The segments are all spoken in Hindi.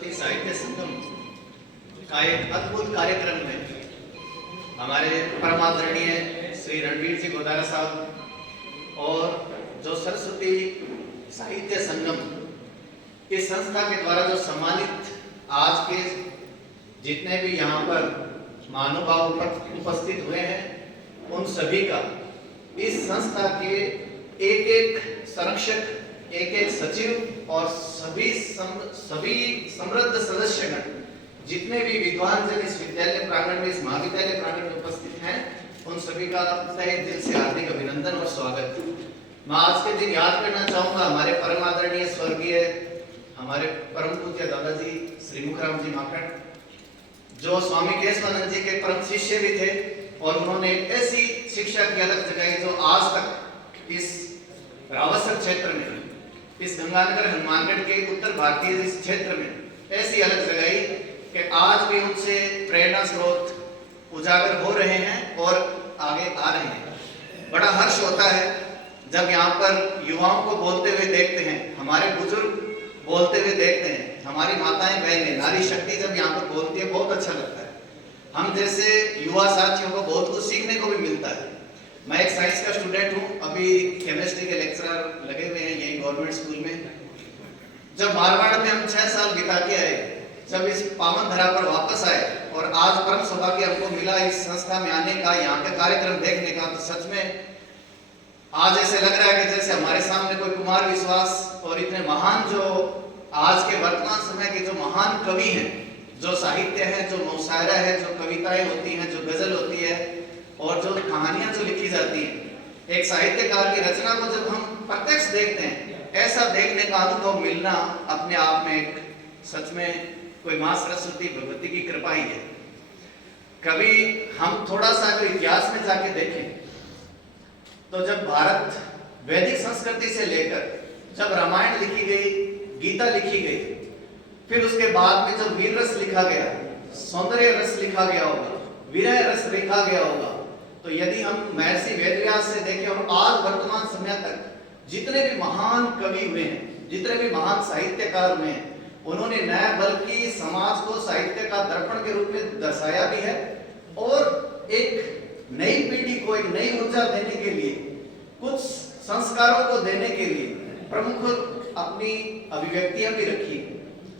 सरस्वती साहित्य संगम का एक अद्भुत कार्यक्रम है। हमारे परम आदरणीय श्री रणवीर जी गोदारा साहब और जो सरस्वती साहित्य संगम इस संस्था के द्वारा जो सम्मानित आज के जितने भी यहाँ पर महानुभाव उपस्थित हुए हैं, उन सभी का इस संस्था के एक एक संरक्षक, एक एक सचिव और सभी समृद्ध सदस्यगण, जितने भी विद्वान जन इस विद्यालय प्रांगण में, इस महाविद्यालय प्रांगण में उपस्थित हैं, उन सभी का तहे दिल से हार्दिक अभिनंदन और स्वागत। मैं आज के दिन याद करना चाहूंगा हमारे परम आदरणीय स्वर्गीय हमारे परम पूज्य दादाजी श्री मुखराम जी माखन, जो स्वामी केशवानंद जी के परम शिष्य भी थे, और उन्होंने ऐसी शिक्षा की अलग जगाई जो आज तक इस रावसर क्षेत्र में, इस गंगानगर हनुमानगढ़ के उत्तर भारतीय इस क्षेत्र में ऐसी अलग जगाई कि आज भी उनसे प्रेरणा स्रोत उजागर हो रहे हैं और आगे आ रहे हैं। बड़ा हर्ष होता है जब यहाँ पर युवाओं को बोलते हुए देखते हैं, हमारे बुजुर्ग बोलते हुए देखते हैं, हमारी माताएं बहनें, नारी शक्ति जब यहाँ पर बोलती है, बहुत अच्छा लगता है। हम जैसे युवा साथियों को बहुत कुछ सीखने को भी मिलता है। मैं एक साइंस का स्टूडेंट हूँ, अभी केमिस्ट्री के लेक्चरर लगे हुए हैं यही गवर्नमेंट स्कूल में। जब मारवाड़ में हम 6 साल बिता के आए, जब इस पावन धरा पर वापस आए और आज परम सौभाग्य हमको मिला इस संस्था में आने का, यहाँ के कार्यक्रम देखने का, तो सच में आज ऐसे लग रहा है कि जैसे हमारे सामने कोई कुमार विश्वास और इतने महान, जो आज के वर्तमान समय के जो महान कवि हैं, जो साहित्य है, जो मुशायरा है, जो कविताएं होती हैं, जो गजल होती है और जो कहानियां जो लिखी जाती हैं, एक साहित्यकार की रचना को जब हम प्रत्यक्ष देखते हैं, ऐसा देखने का अनुभव मिलना अपने आप में एक सच में कोई मां सरस्वती भगवती की कृपा ही है। कभी हम थोड़ा सा अगर इतिहास में जाके देखें तो जब भारत वैदिक संस्कृति से लेकर जब रामायण लिखी गई, गीता लिखी गई, फिर उसके बाद में जब वीर रस लिखा गया, सौंदर्य रस लिखा गया होगा, विरह रस लिखा गया होगा, तो यदि हम महर्षि वेदव्यास से देखें और आज वर्तमान समय तक जितने भी महान कवि हुए हैं, जितने भी महान साहित्यकार हुए हैं, उन्होंने न बल्कि समाज को साहित्य का दर्पण के रूप में दर्शाया भी है और एक नई पीढ़ी को एक नई ऊर्जा देने के लिए, कुछ संस्कारों को देने के लिए प्रमुख अपनी अभिव्यक्तियां भी रखी।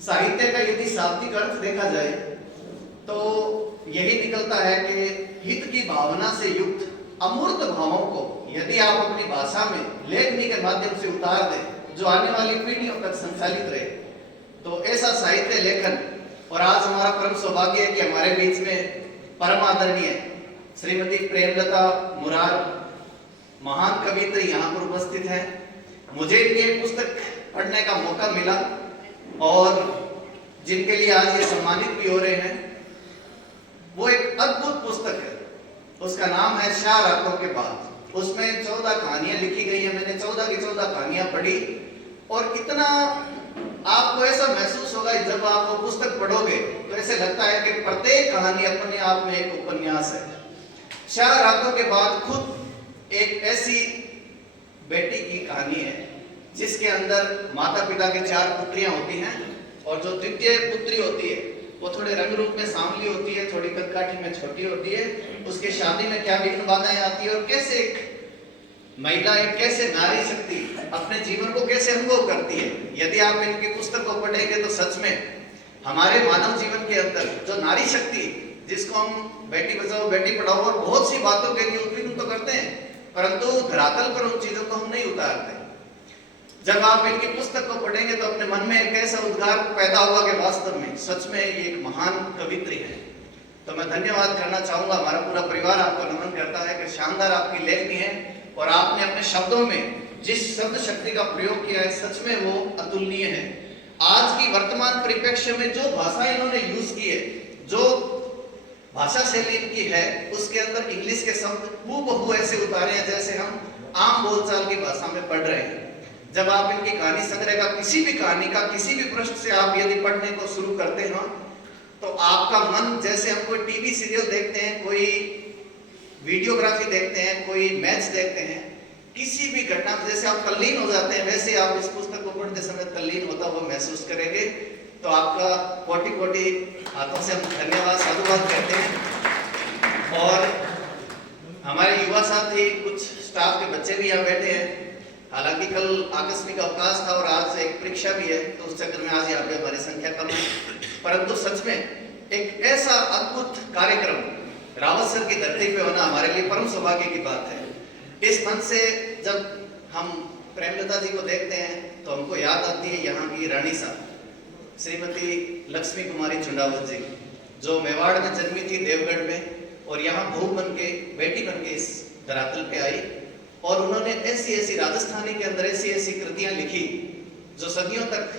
साहित्य का यदि शाब्दिक अर्थ देखा जाए तो यही निकलता है कि हित की भावना से युक्त अमूर्त भावों को यदि आप अपनी भाषा में लेखनी के माध्यम से उतार दें, जो आने वाली पीढ़ियों तक संचालित रहे, तो ऐसा साहित्य लेखन। और आज हमारा परम सौभाग्य है कि हमारे बीच में परम आदरणीय श्रीमती प्रेमलता मुरार महान कवित्री यहाँ पर उपस्थित है। मुझे इनकी एक पुस्तक पढ़ने का मौका मिला और जिनके लिए आज ये सम्मानित भी हो रहे हैं, वो एक अद्भुत पुस्तक है। उसका नाम है शाह रातों के बाद। उसमें 14 कहानियां लिखी गई है। मैंने 14 की 14 कहानियां पढ़ी और इतना आपको ऐसा महसूस होगा जब आप वो पुस्तक पढ़ोगे तो ऐसे लगता है कि प्रत्येक कहानी अपने आप में एक उपन्यास है। शाह रातों के बाद खुद एक ऐसी बेटी की कहानी है जिसके अंदर माता पिता के 4 पुत्रियां होती हैं और जो द्वितीय पुत्री होती है वो थोड़े रंग रूप में सांवली होती है, थोड़ी कदकाठी में छोटी होती है। उसके शादी में क्या विघ्न बाधाएं आती है और कैसे एक महिला, एक कैसे नारी शक्ति अपने जीवन को कैसे अनुभव करती है। यदि आप इनकी पुस्तक को पढ़ेंगे तो सच में हमारे मानव जीवन के अंदर जो नारी शक्ति, जिसको हम बेटी बचाओ बेटी पढ़ाओ और बहुत सी बातों के लिए उद्विग्न तो करते हैं, परंतु धरातल पर उन चीजों को हम नहीं उतारते। जब आप इनकी पुस्तक को पढ़ेंगे तो अपने मन में एक ऐसा उद्गार पैदा होगा कि वास्तव में सच में ये एक महान कवित्री है। तो मैं धन्यवाद करना चाहूंगा, हमारा पूरा परिवार आपको नमन करता है कि शानदार आपकी लेखनी है और आपने अपने शब्दों में जिस शब्द शक्ति का प्रयोग किया है, सच में वो अतुलनीय है। आज की वर्तमान परिप्रेक्ष्य में जो भाषा इन्होंने यूज की है, जो भाषा शैली इनकी है, उसके अंदर इंग्लिश के शब्द हूबहू ऐसे उतारे हैं जैसे हम आम बोलचाल की भाषा में पढ़ रहे हैं। जब आप इनकी कहानी संग्रह का किसी भी कहानी का किसी भी पृष्ठ से आप यदि पढ़ने को शुरू करते हो तो आपका मन, जैसे हम कोई टीवी सीरियल देखते हैं, कोई वीडियोग्राफी देखते हैं, कोई मैच देखते हैं, किसी भी घटना जैसे आप तल्लीन हो जाते हैं, वैसे आप इस पुस्तक को पढ़ते समय तल्लीन होता हुआ महसूस करेंगे। तो आपका कोटि कोटि हाथों से हम धन्यवाद साधुवाद कहते हैं। और हमारे युवा साथी, कुछ स्टाफ के बच्चे भी यहाँ बैठे हैं। हालांकि कल आकस्मिक अवकाश था और आज एक परीक्षा भी है, तो उस चक्कर में आज यहाँ पे हमारी संख्या कम है। परंतु सच में एक ऐसा अद्भुत कार्यक्रम रावत सर की धरती पे होना हमारे लिए परम सौभाग्य की बात है। इस मंच से जब हम प्रेमलता जी को देखते हैं तो हमको याद आती है यहाँ की रानी साहब श्रीमती लक्ष्मी कुमारी चुंडावत जी, जो मेवाड़ में जन्मी थी, देवगढ़ में, और यहाँ बहू बन के, बेटी बन के इस धरातल पे आई। और उन्होंने ऐसी ऐसी राजस्थानी के अंदर ऐसी ऐसी कृतियां लिखी जो सदियों तक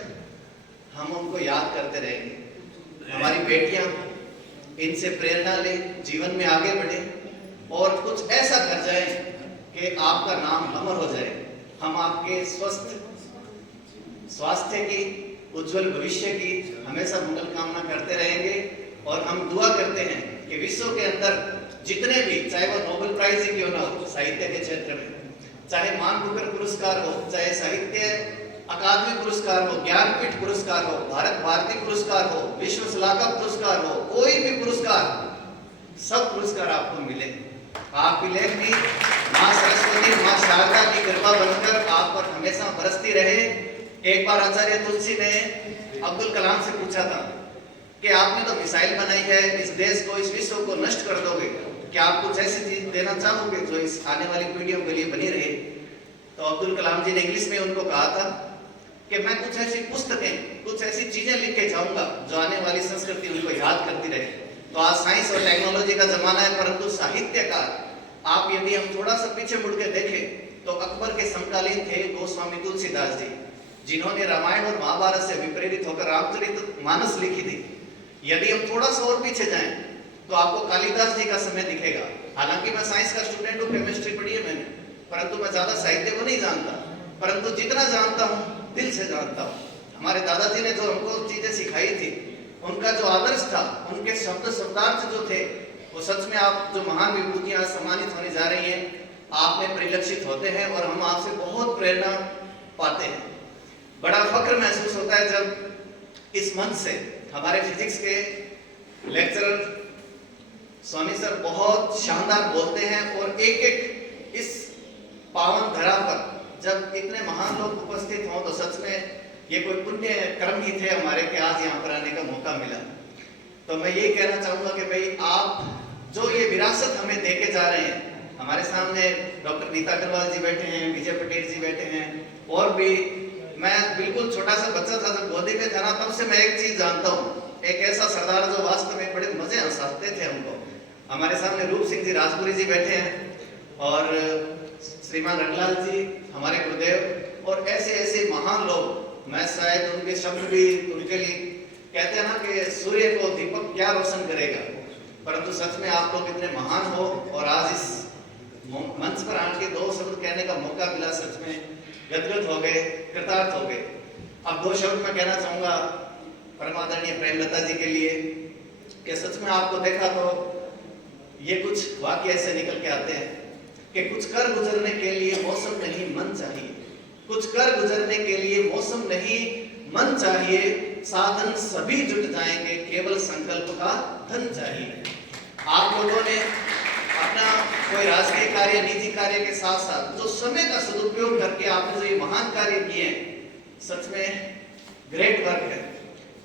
हम उनको याद करते रहेंगे। हमारी बेटियां इनसे प्रेरणा ले, जीवन में आगे बढ़े और कुछ ऐसा कर जाए कि आपका नाम अमर हो जाए। हम आपके स्वस्थ स्वास्थ्य की, उज्जवल भविष्य की हमेशा मंगल कामना करते रहेंगे। और हम दुआ करते हैं कि विश्व के अंदर जितने भी, चाहे वो नोबेल प्राइज ही क्यों ना हो साहित्य के क्षेत्र में, चाहे मान बुकर पुरस्कार हो, चाहे साहित्य अकादमी पुरस्कार हो, ज्ञानपीठ पुरस्कार हो, भारत भारती पुरस्कार हो, विश्व श्लाघा पुरस्कार हो, कोई भी पुरस्कार, सब पुरस्कार आपको मिले। आपकी लेख भी माँ सरस्वती, माँ शारदा की कृपा बनकर आप पर हमेशा बरसती रहे। एक बार आचार्य तुलसी ने अब्दुल कलाम से पूछा था कि आपने तो मिसाइल बनाई है, इस देश को, इस विश्व को नष्ट कर दोगे, क्या आप कुछ ऐसी चीज देना चाहोगे जो इस आने वाली पीढ़ियों के लिए बनी रहे? तो अब्दुल कलाम जी ने इंग्लिश में उनको कहा था कि मैं कुछ ऐसी पुस्तकें, कुछ ऐसी चीजें लिख के जाऊंगा जो आने वाली संस्कृति उनको याद करती रहे। तो आज साइंस और टेक्नोलॉजी का जमाना है, परंतु साहित्य का आप यदि हम थोड़ा सा पीछे मुड़ के देखें तो अकबर के समकालीन थे गोस्वामी तुलसीदास जी, जिन्होंने रामायण और महाभारत से विप्रेरित होकर रामचरितमानस लिखी थी। यदि हम थोड़ा सा और पीछे जाएं तो आपको कालिदास जी का समय दिखेगा। हालांकि मैं साइंस का स्टूडेंट हूँ, केमिस्ट्री पढ़ी है मैंने, परंतु मैं ज्यादा साहित्य को नहीं जानता, परंतु जितना जानता हूँ दिल से जानता हूँ। हमारे दादाजी ने जो हमको चीजें सिखाई थी, उनका जो आदर्श था, उनके शब्द शब्दार्थ जो थे, वो सच में आप जो महान विभूतियां सम्मानित होने जा रही हैं, आप में परिलक्षित होते हैं और हम आपसे बहुत प्रेरणा पाते हैं। बड़ा फक्र महसूस होता है जब इस मंच से हमारे फिजिक्स के लेक्चरर स्वामी सर बहुत शानदार बोलते हैं और एक एक इस पावन धरा पर जब इतने महान लोग उपस्थित हों तो सच में ये कोई पुण्य कर्म ही थे हमारे कि आज यहाँ पर आने का मौका मिला। तो मैं यही कहना चाहूंगा कि भाई आप जो ये विरासत हमें देके जा रहे हैं, हमारे सामने डॉक्टर नीता अग्रवाल जी बैठे हैं, विजय पटेल जी बैठे हैं, और भी मैं बिल्कुल छोटा सा बच्चा था जब गोदी में था ना, तब से मैं एक चीज जानता हूँ, एक ऐसा सरदार जो वास्तव में बड़े मजे हंसाते थे हमको। हमारे सामने रूप सिंह जी राजपुरी जी बैठे हैं और श्रीमान रंगलाल जी हमारे गुरुदेव, और ऐसे ऐसे महान लोग, मैं शायद उनके शब्द भी उनके लिए कहते हैं ना कि सूर्य को दीपक क्या रोशन करेगा, परंतु सच में आप लोग इतने महान हो और आज इस मंच पर आके दो शब्द कहने का मौका मिला, सच में गदगद हो गए, कृतार्थ हो गए। अब दो शब्द मैं कहना चाहूंगा परमादरणीय प्रेमलता जी के लिए कि सच में आपको देखा तो ये कुछ वाक्य ऐसे निकल के आते हैं कि कुछ कर गुजरने के लिए मौसम नहीं मन चाहिए, कुछ कर गुजरने के लिए मौसम नहीं मन चाहिए, साधन सभी जुट जाएंगे, केवल संकल्प का धन चाहिए। आप लोगों ने अपना कोई राजकीय कार्य, निजी कार्य के साथ साथ जो समय का सदुपयोग करके आपने जो ये महान कार्य किए हैं, सच में ग्रेट वर्क है।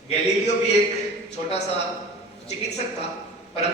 गैलीलियो भी एक छोटा सा